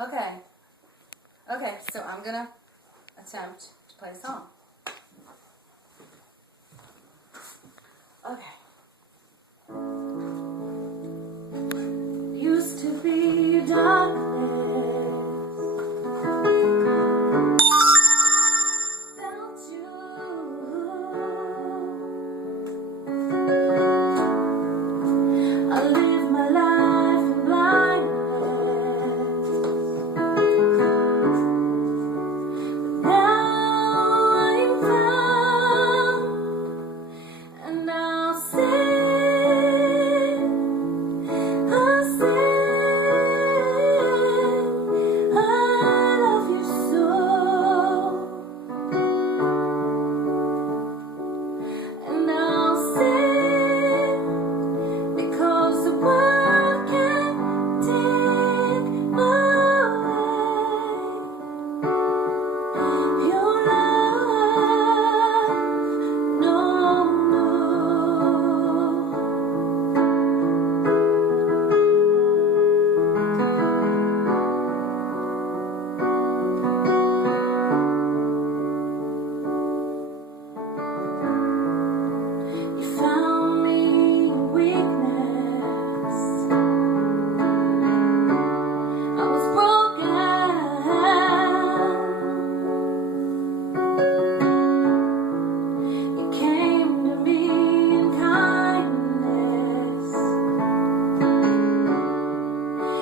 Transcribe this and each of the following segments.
Okay. Okay, so I'm gonna attempt to play a song. Okay. Used to be darkness, felt you. I live my life in blindness. Now I'm found, and I'll sing, I'll sing. I love you so, and I'll sing, because the world can't take away your love, no, no. You found me in weakness. I was broken. You came to me in kindness,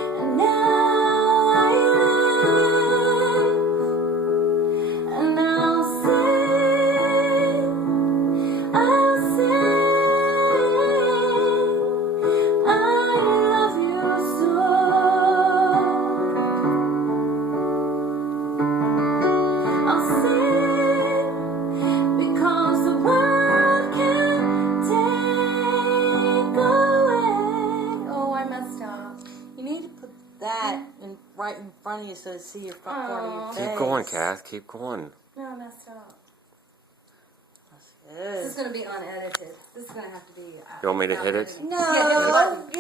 and now I live, and I'll sing, I'll sing. I love you so. I'll sing, because the world can't take away. Oh, I messed up. You need to put that right in front of you so to see your front part of your Aw. face. Keep going, Kath. Keep going. No, I messed up. That's This is good. gonna be unedited. This is gonna have to be. You want me to hit it? Yeah, hit the button.